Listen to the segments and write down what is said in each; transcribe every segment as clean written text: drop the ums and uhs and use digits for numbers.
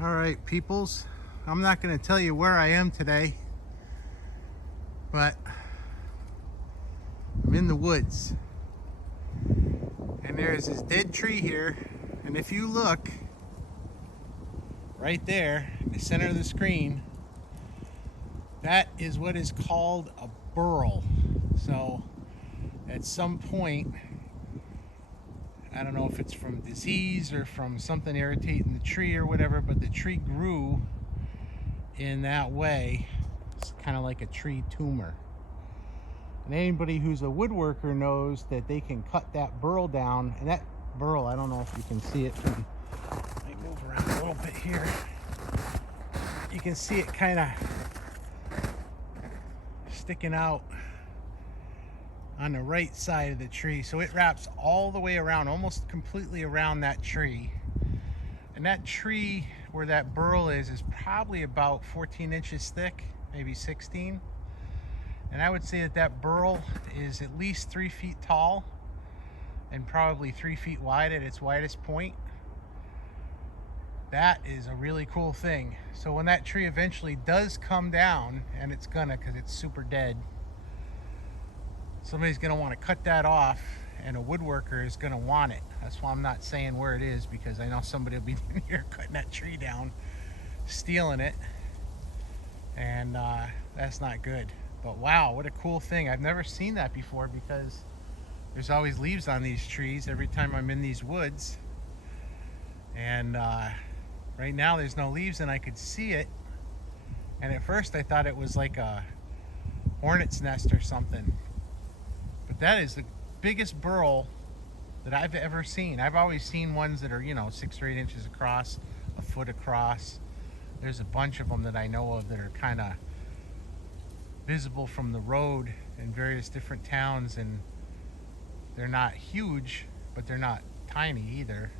All right, peoples, I'm not going to tell you where I am today, but I'm in the woods, and there's this dead tree here, and if you look right there in the center of the screen, that is what is called a burl. So at some point, I don't know if it's from disease or from something irritating the tree or whatever, but the tree grew in that way. It's kind of like a tree tumor. And anybody who's a woodworker knows that they can cut that burl down. And that burl, I don't know if you can see it. Let me move around a little bit here. You can see it kind of sticking out on the right side of the tree. So it wraps all the way around, almost completely around that tree. And that tree where that burl is probably about 14 inches thick, maybe 16. And I would say that that burl is at least 3 feet tall and probably 3 feet wide at its widest point. That is a really cool thing. So when that tree eventually does come down, and it's gonna, because it's super dead, somebody's gonna want to cut that off, and a woodworker is gonna want it. That's why I'm not saying where it is, because I know somebody will be in here cutting that tree down, stealing it, and that's not good. But wow, what a cool thing. I've never seen that before, because there's always leaves on these trees every time I'm in these woods, and right now there's no leaves and I could see it, and at first I thought it was like a hornet's nest or something. But that is the biggest burl that I've ever seen. I've always seen ones that are, 6 or 8 inches across, a foot across. There's a bunch of them that I know of that are kind of visible from the road in various different towns, and they're not huge, but they're not tiny either.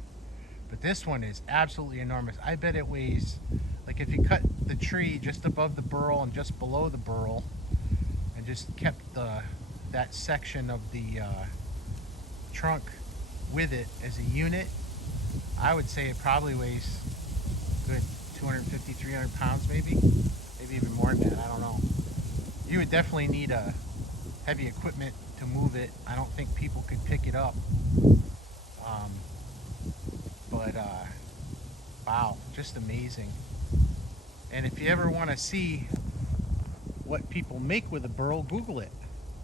But this one is absolutely enormous. I bet it weighs, like if you cut the tree just above the burl and just below the burl and just kept that section of the trunk with it as a unit, I would say it probably weighs a good 250, 300 pounds maybe even more than that. I don't know. You would definitely need a heavy equipment to move it. I don't think people could pick it up. But wow, just amazing. And if you ever want to see what people make with a burl, Google it.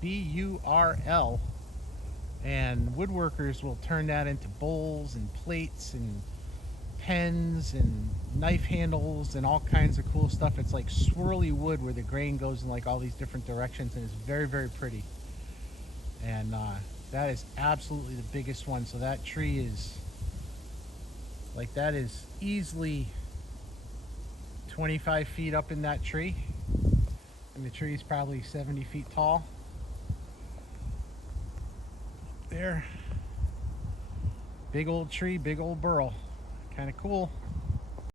B-U-R-L. And woodworkers will turn that into bowls and plates and pens and knife handles and all kinds of cool stuff. It's like swirly wood where the grain goes in like all these different directions, and it's very, very pretty. And that is absolutely the biggest one. So that tree is that is easily 25 feet up in that tree, and the tree is probably 70 feet tall. There, big old tree, big old burl, kind of cool.